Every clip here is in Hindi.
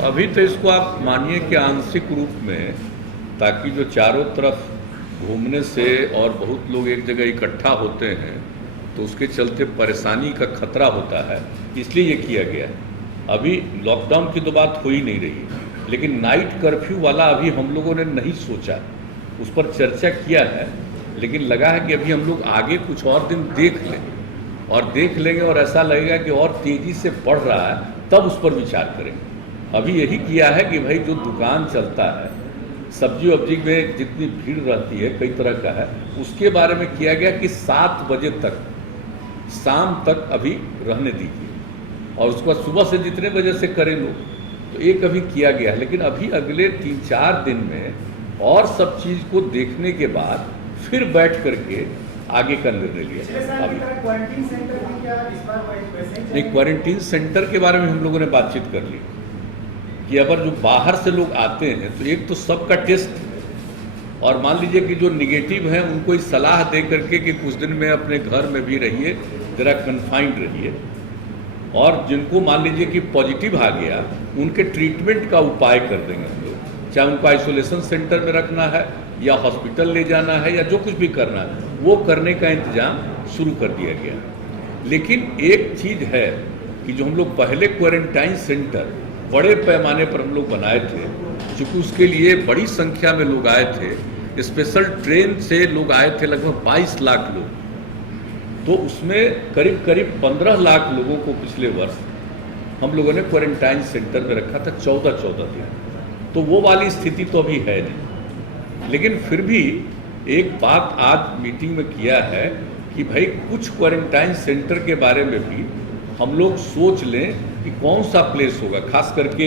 अभी तो इसको आप मानिए कि आंशिक रूप में, ताकि जो चारों तरफ घूमने से और बहुत लोग एक जगह इकट्ठा होते हैं तो उसके चलते परेशानी का खतरा होता है, इसलिए ये किया गया है। अभी लॉकडाउन की तो बात हो ही नहीं रही, लेकिन नाइट कर्फ्यू वाला अभी हम लोगों ने नहीं सोचा, उस पर चर्चा किया है, लेकिन लगा है कि अभी हम लोग आगे कुछ और दिन देख लें, और देख लेंगे और ऐसा लगेगा कि और तेज़ी से बढ़ रहा है तब उस पर विचार करेंगे। अभी यही किया है कि भाई जो दुकान चलता है, सब्जी वब्जी में जितनी भीड़ रहती है कई तरह का है, उसके बारे में किया गया कि 7 बजे तक, शाम तक अभी रहने दीजिए, और उसके बाद सुबह से जितने बजे से करें लोग, तो एक अभी किया गया है। लेकिन अभी अगले 3-4 दिन में और सब चीज़ को देखने के बाद फिर बैठ करके आगे का निर्णय लिया। अभी नहीं, क्वारंटीन सेंटर के बारे में हम लोगों ने बातचीत कर ली कि अगर जो बाहर से लोग आते हैं तो एक तो सबका टेस्ट, और मान लीजिए कि जो निगेटिव हैं उनको इस सलाह दे करके कि कुछ दिन में अपने घर में भी रहिए, ज़रा कन्फाइंड रहिए, और जिनको मान लीजिए कि पॉजिटिव आ गया उनके ट्रीटमेंट का उपाय कर देंगे हम लोग, चाहे उनको आइसोलेशन सेंटर में रखना है या हॉस्पिटल ले जाना है या जो कुछ भी करना है वो करने का इंतज़ाम शुरू कर दिया गया। लेकिन एक चीज़ है कि जो हम लोग पहले क्वारंटाइन सेंटर बड़े पैमाने पर हम लोग बनाए थे, चूँकि उसके लिए बड़ी संख्या में लोग आए थे, स्पेशल ट्रेन से लोग आए थे, लगभग 22 लाख लोग, तो उसमें करीब करीब 15 लाख लोगों को पिछले वर्ष हम लोगों ने क्वारंटाइन सेंटर में रखा था 14-14 दिन। तो वो वाली स्थिति तो अभी है नहीं, लेकिन फिर भी एक बात आज मीटिंग में किया है कि भाई कुछ क्वारंटाइन सेंटर के बारे में भी हम लोग सोच लें कि कौन सा प्लेस होगा, खास करके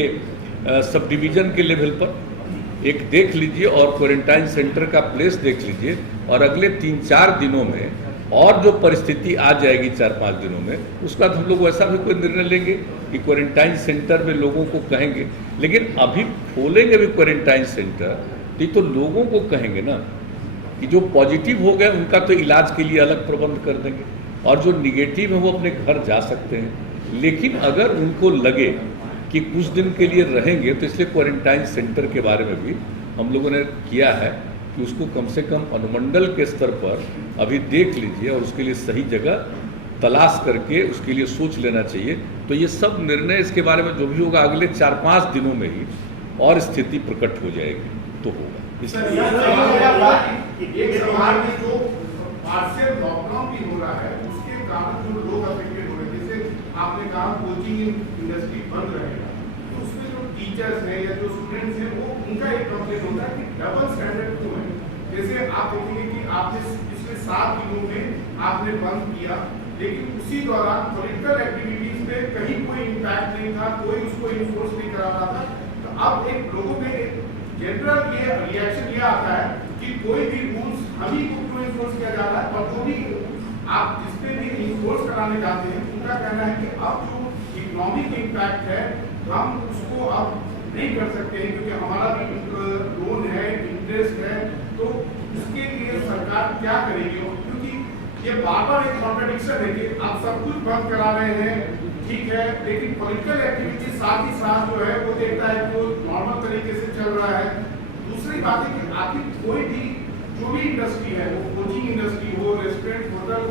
सब डिवीज़न के लेवल पर एक देख लीजिए और क्वारंटाइन सेंटर का प्लेस देख लीजिए, और अगले 3-4 दिनों में और जो परिस्थिति आ जाएगी 4-5 दिनों में, उसका हम लोग वैसा भी कोई निर्णय लेंगे कि क्वारंटाइन सेंटर में लोगों को कहेंगे। लेकिन अभी खोलेंगे भी क्वारंटाइन सेंटर तो लोगों को कहेंगे ना कि जो पॉजिटिव हो गए उनका तो इलाज के लिए अलग प्रबंध कर देंगे, और जो निगेटिव है वो अपने घर जा सकते हैं। लेकिन अगर उनको लगे कि कुछ दिन के लिए रहेंगे, तो इसलिए क्वारंटाइन सेंटर के बारे में भी हम लोगों ने किया है कि उसको कम से कम अनुमंडल के स्तर पर अभी देख लीजिए और उसके लिए सही जगह तलाश करके उसके लिए सोच लेना चाहिए। तो ये सब निर्णय इसके बारे में जो भी होगा अगले 4-5 दिनों में ही और स्थिति प्रकट हो जाएगी तो होगा। एक समाज में जो पार्शियल लॉकडाउन भी हो रहा है उसके कारण जो लोग अफेक्टेड हो रहे हैं, जैसे आपने कहा कोचिंग इंडस्ट्री बंद रहेगा, तो उसमें जो टीचर्स हैं या जो स्टूडेंट्स हैं वो उनका एक कंप्लेन होता है कि डबल स्टैंडर्ड क्यों है। जैसे आप देखेंगे कि आपने पिछले 7 दिनों में आपने बंद किया, लेकिन उसी दौरान पॉलिटिकल एक्टिविटीज में कहीं कोई इम्पैक्ट नहीं था, कोई उसको इन्फोर्स नहीं करा रहा था। तो अब एक लोगों में जनरल ये रिएक्शन ये आता है कि कोई भी रूल्स हम ही को क्यों इन्फोर्स किया जा रहा है, और जो भी आप जिस पे भी इन्फोर्स कराने जाते हैं उनका कहना है कि अब जो इकोनॉमिक इम्पैक्ट है हम उसको अब नहीं कर सकते हैं, क्योंकि हमारा भी लोन है, इंटरेस्ट है, तो उसके लिए सरकार क्या करेगी। क्योंकि ये बार-बार एक कॉन्ट्रडिक्शन है कि आप सब कुछ बंद करा रहे हैं, ठीक है, लेकिन पॉलिटिकल एक्टिविटी साथ ही साथ जो है वो देखता है वो नॉर्मल तरीके से चल रहा है। दूसरी बात है कि आखिर कोई भी जो भी इंडस्ट्री है, वो कोचिंग इंडस्ट्री हो, रेस्टोरेंट, होटल,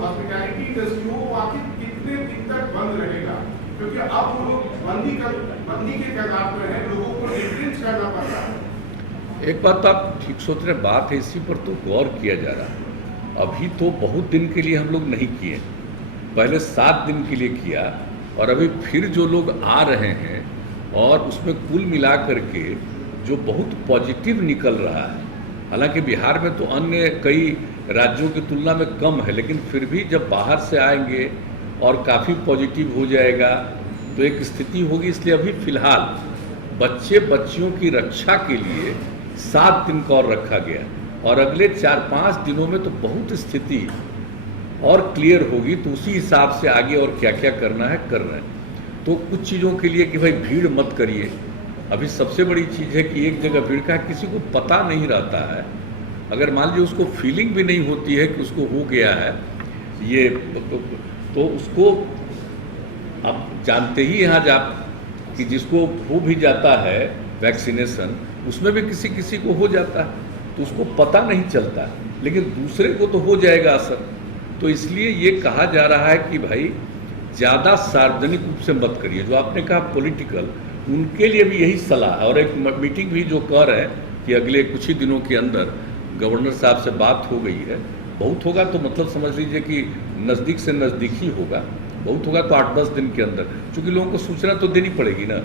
हॉस्पिटैलिटी इंडस्ट्री हो, वो आखिर कितने दिन तक बंद रहेगा, क्योंकि अब वो लोग बंदी के कगार पर है, लोगों को रिट्रेंच करना पड़ रहा है। एक बात आप ठीक सोच रहे, बात है इसी पर तो गौर किया जा रहा है। अभी तो बहुत दिन के लिए हम लोग नहीं किए, पहले 7 दिन के लिए किया, और अभी फिर जो लोग आ रहे हैं और उसमें कुल मिला करके जो बहुत पॉजिटिव निकल रहा है, हालांकि बिहार में तो अन्य कई राज्यों की तुलना में कम है, लेकिन फिर भी जब बाहर से आएंगे और काफ़ी पॉजिटिव हो जाएगा तो एक स्थिति होगी। इसलिए अभी फ़िलहाल बच्चियों की रक्षा के लिए 7 दिन का और रखा गया, और अगले 4-5 दिनों में तो बहुत स्थिति और क्लियर होगी, तो उसी हिसाब से आगे और क्या क्या करना है कर रहे हैं। तो कुछ चीज़ों के लिए कि भाई भीड़ मत करिए, अभी सबसे बड़ी चीज़ है कि एक जगह भीड़ का किसी को पता नहीं रहता है, अगर मान लीजिए उसको फीलिंग भी नहीं होती है कि उसको हो गया है ये, तो उसको अब जानते ही यहाँ आप कि जिसको हो भी जाता है वैक्सीनेशन, उसमें भी किसी किसी को हो जाता है तो उसको पता नहीं चलता, लेकिन दूसरे को तो हो जाएगा असर। तो इसलिए ये कहा जा रहा है कि भाई ज़्यादा सार्वजनिक रूप से मत करिए। जो आपने कहा पॉलिटिकल, उनके लिए भी यही सलाह है। और एक मीटिंग भी जो कर रहे हैं कि अगले कुछ ही दिनों के अंदर गवर्नर साहब से बात हो गई है। बहुत होगा तो मतलब समझ लीजिए कि नज़दीक से नज़दीक ही होगा, बहुत होगा तो 8-10 दिन के अंदर, क्योंकि लोगों को सूचना तो देनी पड़ेगी ना,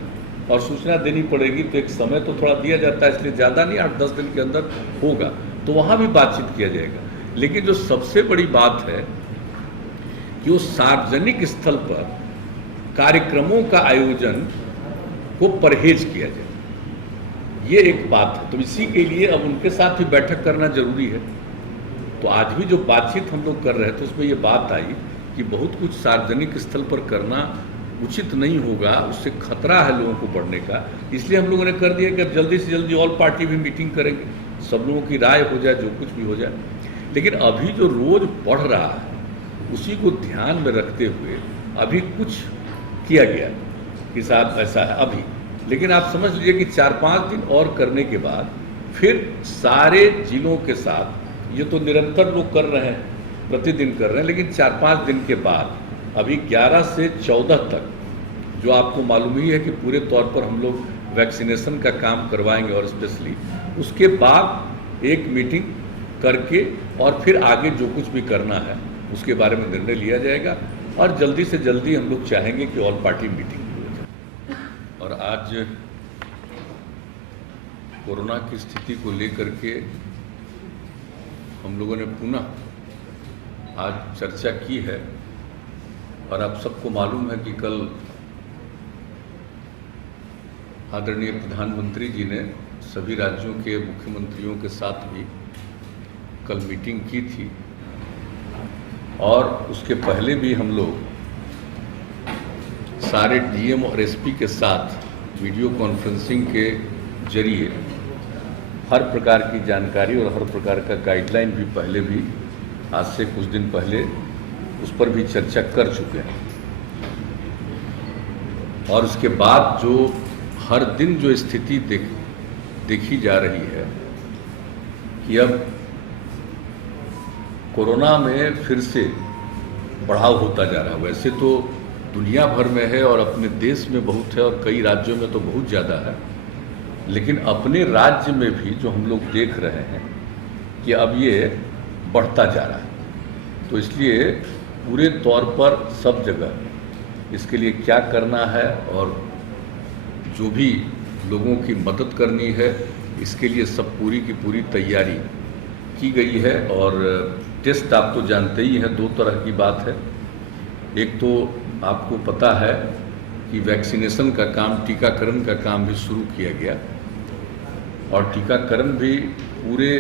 और सूचना देनी पड़ेगी तो एक समय तो थोड़ा दिया जाता है, इसलिए ज़्यादा नहीं 8-10 दिन के अंदर होगा, तो वहाँ भी बातचीत किया जाएगा। लेकिन जो सबसे बड़ी बात है कि वो सार्वजनिक स्थल पर कार्यक्रमों का आयोजन को परहेज किया जाए, ये एक बात है। तो इसी के लिए अब उनके साथ भी बैठक करना जरूरी है। तो आज भी जो बातचीत हम लोग कर रहे थे उसमें ये बात आई कि बहुत कुछ सार्वजनिक स्थल पर करना उचित नहीं होगा, उससे खतरा है लोगों को बढ़ने का। इसलिए हम लोगों ने कर दिया कि अब जल्दी से जल्दी ऑल पार्टी भी मीटिंग करेंगे, सब लोगों की राय हो जाए, जो कुछ भी हो जाए। लेकिन अभी जो रोज बढ़ रहा है उसी को ध्यान में रखते हुए अभी कुछ किया गया कि साहब ऐसा है अभी। लेकिन आप समझ लीजिए कि 4-5 दिन और करने के बाद फिर सारे जिलों के साथ, ये तो निरंतर लोग कर रहे हैं, प्रतिदिन कर रहे हैं, लेकिन 4-5 दिन के बाद अभी 11 से 14 तक जो आपको मालूम ही है कि पूरे तौर पर हम लोग वैक्सीनेशन का काम करवाएंगे। और स्पेशली उसके बाद एक मीटिंग करके और फिर आगे जो कुछ भी करना है उसके बारे में निर्णय लिया जाएगा। और जल्दी से जल्दी हम लोग चाहेंगे कि ऑल पार्टी मीटिंग हो जाए। और आज कोरोना की स्थिति को लेकर के हम लोगों ने पुनः आज चर्चा की है। और आप सबको मालूम है कि कल आदरणीय प्रधानमंत्री जी ने सभी राज्यों के मुख्यमंत्रियों के साथ भी कल मीटिंग की थी। और उसके पहले भी हम लोग सारे डीएम और एसपी के साथ वीडियो कॉन्फ्रेंसिंग के जरिए हर प्रकार की जानकारी और हर प्रकार का गाइडलाइन भी पहले भी आज से कुछ दिन पहले उस पर भी चर्चा कर चुके हैं। और उसके बाद जो हर दिन जो स्थिति देखी जा रही है कि अब कोरोना में फिर से बढ़ाव होता जा रहा है। वैसे तो दुनिया भर में है और अपने देश में बहुत है और कई राज्यों में तो बहुत ज़्यादा है, लेकिन अपने राज्य में भी जो हम लोग देख रहे हैं कि अब ये बढ़ता जा रहा है। तो इसलिए पूरे तौर पर सब जगह इसके लिए क्या करना है और जो भी लोगों की मदद करनी है इसके लिए सब पूरी की पूरी तैयारी की गई है। और टेस्ट आप तो जानते ही हैं, 2 तरह की बात है। एक तो आपको पता है कि वैक्सीनेशन का काम, टीकाकरण का काम भी शुरू किया गया और टीकाकरण भी पूरे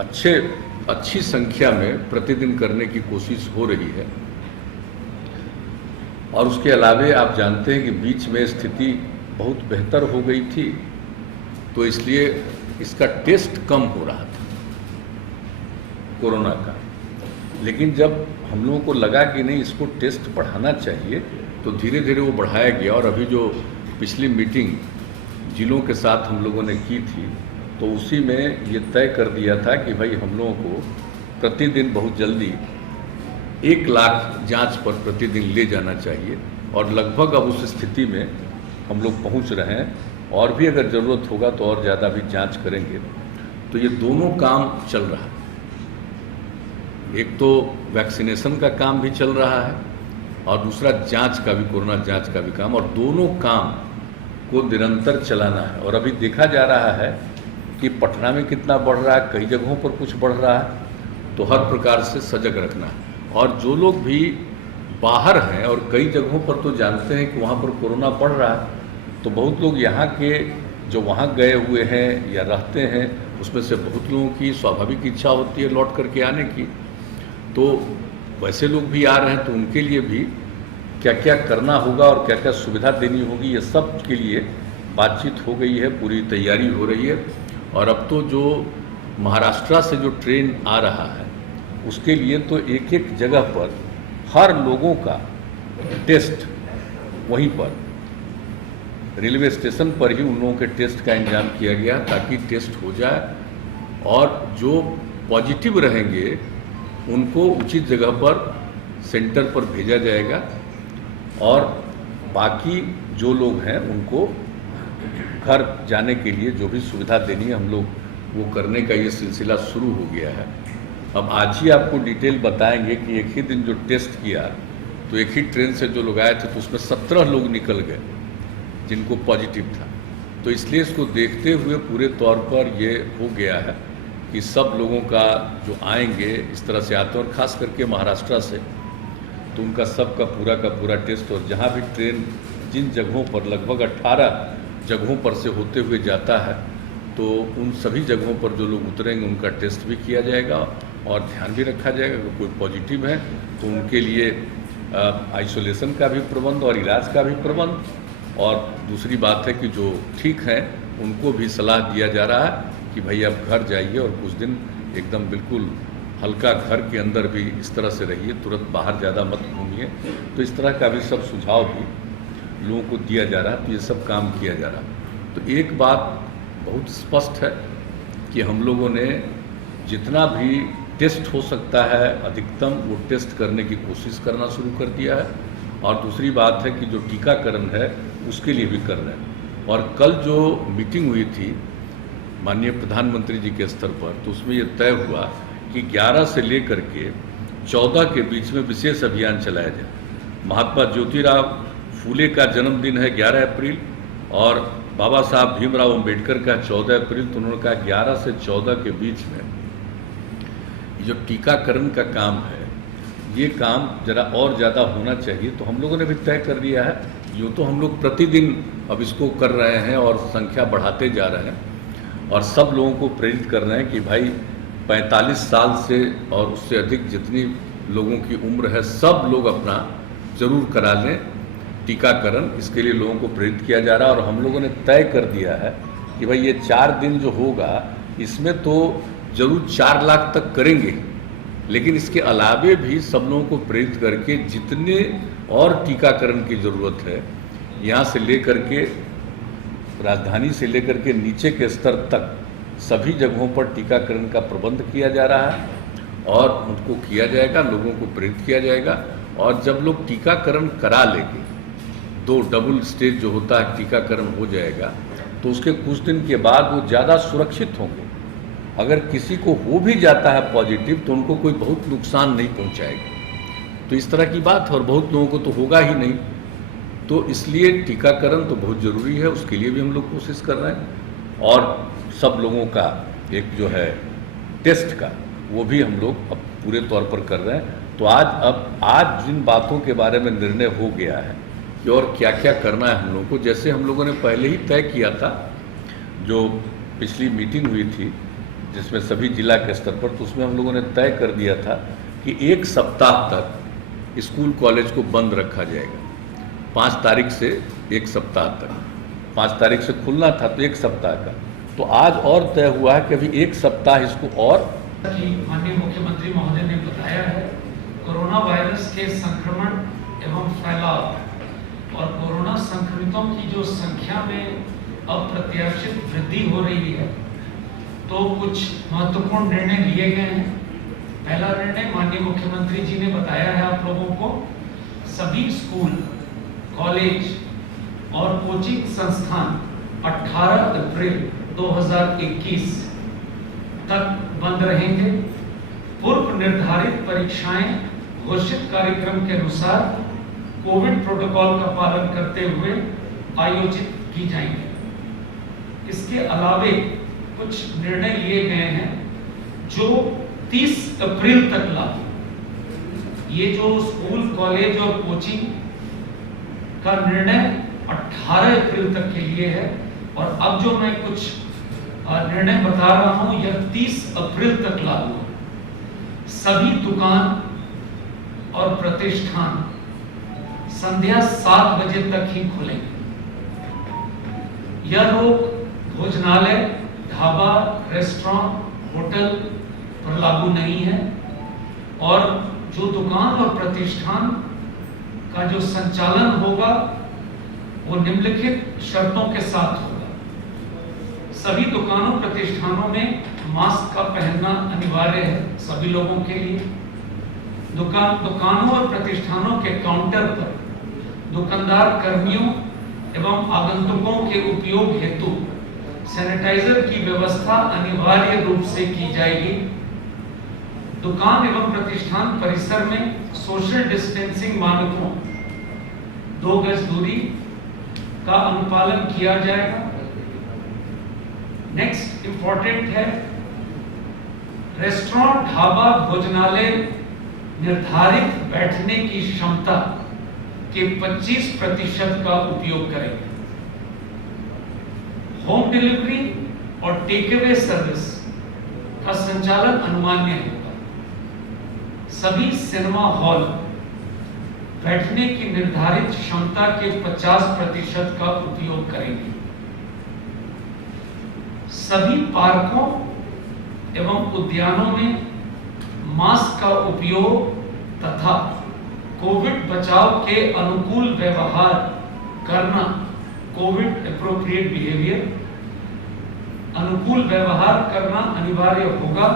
अच्छी संख्या में प्रतिदिन करने की कोशिश हो रही है। और उसके अलावे आप जानते हैं कि बीच में स्थिति बहुत बेहतर हो गई थी, तो इसलिए इसका टेस्ट कम हो रहा था कोरोना का। लेकिन जब हम लोगों को लगा कि नहीं इसको टेस्ट बढ़ाना चाहिए तो धीरे धीरे वो बढ़ाया गया। और अभी जो पिछली मीटिंग जिलों के साथ हम लोगों ने की थी तो उसी में ये तय कर दिया था कि भाई हम लोगों को प्रतिदिन बहुत जल्दी 1 लाख जांच पर प्रतिदिन ले जाना चाहिए। और लगभग अब उस स्थिति में हम लोग पहुंच रहे हैं और भी अगर ज़रूरत होगा तो और ज़्यादा भी जांच करेंगे। तो ये दोनों काम चल रहा है, एक तो वैक्सीनेशन का काम भी चल रहा है और दूसरा जांच का भी, कोरोना जांच का भी काम, और दोनों काम को निरंतर चलाना है। और अभी देखा जा रहा है कि पटना में कितना बढ़ रहा है, कई जगहों पर कुछ बढ़ रहा है, तो हर प्रकार से सजग रखना है। और जो लोग भी बाहर हैं और कई जगहों पर तो जानते हैं कि वहाँ पर कोरोना बढ़ रहा है, तो बहुत लोग यहाँ के जो वहाँ गए हुए हैं या रहते हैं उसमें से बहुत लोगों की स्वाभाविक इच्छा होती है लौट करके आने की, तो वैसे लोग भी आ रहे हैं। तो उनके लिए भी क्या क्या करना होगा और क्या क्या सुविधा देनी होगी, ये सब के लिए बातचीत हो गई है, पूरी तैयारी हो रही है। और अब तो जो महाराष्ट्र से जो ट्रेन आ रहा है उसके लिए तो एक एक जगह पर हर लोगों का टेस्ट वहीं पर रेलवे स्टेशन पर ही उन लोगों के टेस्ट का इंतजाम किया गया ताकि टेस्ट हो जाए और जो पॉजिटिव रहेंगे उनको उचित जगह पर सेंटर पर भेजा जाएगा और बाकी जो लोग हैं उनको घर जाने के लिए जो भी सुविधा देनी है हम लोग वो करने का ये सिलसिला शुरू हो गया है। अब आज ही आपको डिटेल बताएंगे कि एक ही दिन जो टेस्ट किया तो एक ही ट्रेन से जो लोग आए थे तो उसमें 17 लोग निकल गए जिनको पॉजिटिव था। तो इसलिए इसको देखते हुए पूरे तौर पर ये हो गया है कि सब लोगों का जो आएंगे इस तरह से आते हैं और ख़ास करके महाराष्ट्र से तो उनका सब का पूरा टेस्ट और जहाँ भी ट्रेन जिन जगहों पर लगभग 18 जगहों पर से होते हुए जाता है तो उन सभी जगहों पर जो लोग उतरेंगे उनका टेस्ट भी किया जाएगा और ध्यान भी रखा जाएगा अगर कोई पॉजिटिव है तो उनके लिए आइसोलेशन का भी प्रबंध और इलाज का भी प्रबंध। और दूसरी बात है कि जो ठीक हैं उनको भी सलाह दिया जा रहा है कि भाई आप घर जाइए और कुछ दिन एकदम बिल्कुल हल्का घर के अंदर भी इस तरह से रहिए, तुरंत बाहर ज़्यादा मत घूमिए। तो इस तरह का भी सब सुझाव भी लोगों को दिया जा रहा है। तो ये सब काम किया जा रहा है। तो एक बात बहुत स्पष्ट है कि हम लोगों ने जितना भी टेस्ट हो सकता है अधिकतम वो टेस्ट करने की कोशिश करना शुरू कर दिया है। और दूसरी बात है कि जो टीकाकरण है उसके लिए भी कर रहे हैं। और कल जो मीटिंग हुई थी माननीय प्रधानमंत्री जी के स्तर पर तो उसमें ये तय हुआ कि 11 से लेकर के 14 के बीच में विशेष अभियान चलाया जाए। महात्मा ज्योतिराव फूले का जन्मदिन है 11 अप्रैल और बाबा साहब भीमराव अंबेडकर का 14 अप्रैल। तो उन्होंने कहा 11 से 14 के बीच में जो टीकाकरण का काम है ये काम जरा और ज़्यादा होना चाहिए। तो हम लोगों ने भी तय कर लिया है। यूँ तो हम लोग प्रतिदिन अब इसको कर रहे हैं और संख्या बढ़ाते जा रहे हैं और सब लोगों को प्रेरित कर रहे हैं कि भाई 45 साल से और उससे अधिक जितनी लोगों की उम्र है सब लोग अपना ज़रूर करा लें टीकाकरण। इसके लिए लोगों को प्रेरित किया जा रहा है और हम लोगों ने तय कर दिया है कि भाई ये 4 दिन जो होगा इसमें तो ज़रूर 4 लाख तक करेंगे, लेकिन इसके अलावे भी सब लोगों को प्रेरित करके जितने और टीकाकरण की ज़रूरत है यहाँ से लेकर के राजधानी से लेकर के नीचे के स्तर तक सभी जगहों पर टीकाकरण का प्रबंध किया जा रहा है और उनको किया जाएगा, लोगों को प्रेरित किया जाएगा। और जब लोग टीकाकरण करा लेंगे 2 डबल स्टेज जो होता है टीकाकरण हो जाएगा तो उसके कुछ दिन के बाद वो ज़्यादा सुरक्षित होंगे। अगर किसी को हो भी जाता है पॉजिटिव तो उनको कोई बहुत नुकसान नहीं पहुंचाएगा। तो इस तरह की बात है और बहुत लोगों को तो होगा ही नहीं। तो इसलिए टीकाकरण तो बहुत ज़रूरी है, उसके लिए भी हम लोग कोशिश कर रहे हैं और सब लोगों का एक जो है टेस्ट का वो भी हम लोग अब पूरे तौर पर कर रहे हैं। तो आज जिन बातों के बारे में निर्णय हो गया है कि और क्या क्या करना है हम लोगों को, जैसे हम लोगों ने पहले ही तय किया था जो पिछली मीटिंग हुई थी जिसमें सभी जिला के स्तर पर, तो उसमें हम लोगों ने तय कर दिया था कि 1 सप्ताह तक स्कूल कॉलेज को बंद रखा जाएगा। 5 तारीख से 1 सप्ताह तक, 5 तारीख से खुलना था तो 1 सप्ताह का, तो आज और तय हुआ है कि अभी 1 सप्ताह इसको और। माननीय मुख्यमंत्री महोदय ने बताया है कोरोना वायरस के संक्रमण एवं फैलाव और कोरोना संक्रमितों की जो संख्या में अप्रत्याशित वृद्धि हो रही है तो कुछ महत्वपूर्ण निर्णय लिए गए हैं। पहला निर्णय माननीय मुख्यमंत्री जी ने बताया है आप लोगों को, सभी स्कूल, कॉलेज और कोचिंग संस्थान 18 अप्रैल 2021 तक बंद रहेंगे। पूर्व निर्धारित परीक्षाएं घोषित कार्यक्रम के अनुसार कोविड प्रोटोकॉल का पालन करते हुए आयोजित की जाएंगी। इसके अलावे कुछ निर्णय लिए गए हैं जो 30 अप्रैल तक लागू। ये जो स्कूल, कॉलेज और कोचिंग का निर्णय 18 अप्रैल तक के लिए है और अब जो मैं कुछ निर्णय बता रहा हूं यह 30 अप्रैल तक लागू है। सभी दुकान और प्रतिष्ठान संध्या 7 बजे तक ही खुलेंगे। यह रोक भोजनालय, ढाबा, रेस्टोरेंट, होटल पर लागू नहीं है और जो दुकान और प्रतिष्ठान का जो संचालन होगा वो निम्नलिखित शर्तों के साथ होगा। सभी दुकानों प्रतिष्ठानों में मास्क का पहनना अनिवार्य है सभी लोगों के लिए। दुकानों और प्रतिष्ठानों के काउंटर पर दुकानदार कर्मियों एवं आगंतुकों के उपयोग हेतु सैनिटाइजर की व्यवस्था अनिवार्य रूप से की जाएगी। दुकान एवं प्रतिष्ठान परिसर में सोशल डिस्टेंसिंग मानकों 2 गज दूरी का अनुपालन किया जाएगा। नेक्स्ट इंपॉर्टेंट है, रेस्टोरेंट, ढाबा, भोजनालय निर्धारित बैठने की क्षमता के 25% का उपयोग करेंगे। होम डिलीवरी और टेक अवे सर्विस का संचालन अनुमान्य होगा। सभी सिनेमा हॉल बैठने की निर्धारित क्षमता के 50% का उपयोग करेंगे। सभी पार्कों एवं उद्यानों में मास्क का उपयोग तथा कोविड बचाव के अनुकूल व्यवहार करना, कोविड एप्रोप्रिएट बिहेवियर, अनुकूल व्यवहार करना अनिवार्य होगा।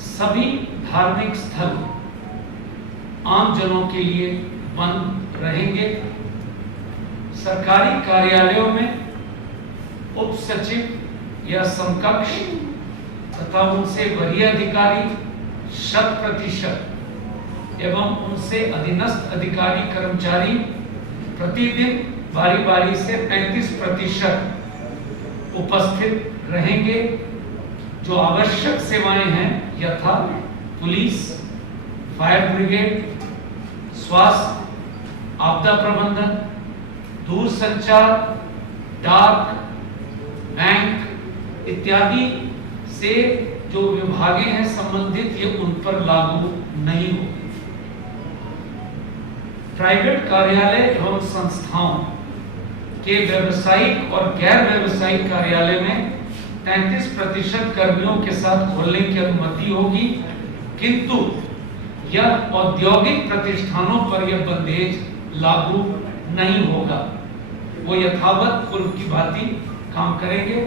सभी धार्मिक स्थल आम जनों के लिए बंद रहेंगे। सरकारी कार्यालयों में उप सचिव या समकक्ष तथा उनसे वरीय अधिकारी 100% एवं उनसे अधीनस्थ अधिकारी कर्मचारी प्रतिदिन बारी बारी से 35% उपस्थित रहेंगे। जो आवश्यक सेवाएं हैं यथा पुलिस, फायर ब्रिगेड, स्वास्थ्य, आपदा प्रबंधन, दूरसंचार, डाक, बैंक इत्यादि से जो विभागें हैं संबंधित, ये उन पर लागू नहीं होगी। प्राइवेट कार्यालय एवं संस्थाओं के व्यावसायिक और गैर व्यावसायिक कार्यालय में 33% कर्मियों के साथ खोलने की अनुमति होगी, किंतु यह औद्योगिक प्रतिष्ठानों पर यह बंदेज लागू नहीं होगा। वो यथावत पूर्व की भांति काम करेंगे।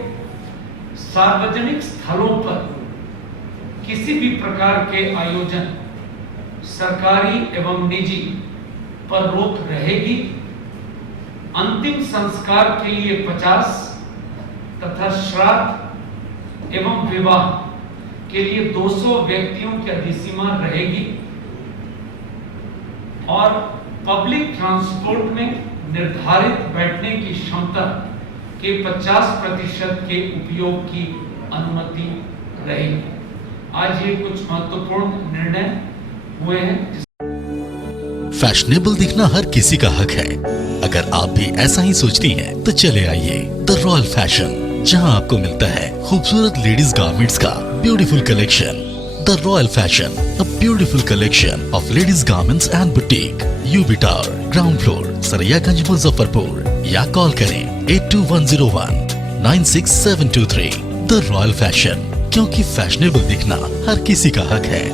सार्वजनिक स्थलों पर किसी भी प्रकार के आयोजन, सरकारी एवं निजी, पर रोक रहेगी। अंतिम संस्कार के लिए 50 तथा श्राद्ध एवं विवाह के लिए 200 व्यक्तियों की अधिसीमा रहेगी और पब्लिक ट्रांसपोर्ट में निर्धारित बैठने की क्षमता के 50% के उपयोग की अनुमति रहेगी। आज ये कुछ महत्वपूर्ण निर्णय हुए हैं। फैशनेबल दिखना हर किसी का हक है। अगर आप भी ऐसा ही सोचती हैं, तो चले आइए द रॉयल फैशन, जहां आपको मिलता है खूबसूरत लेडीज गारमेंट्स का beautiful collection. The royal fashion, a beautiful collection of ladies garments and boutique, UB tower, ground floor, Saraiyaganj, Muzaffarpur, या कॉल करें 8210196723। द रॉयल फैशन, क्योंकि फैशनेबल दिखना हर किसी का हक है।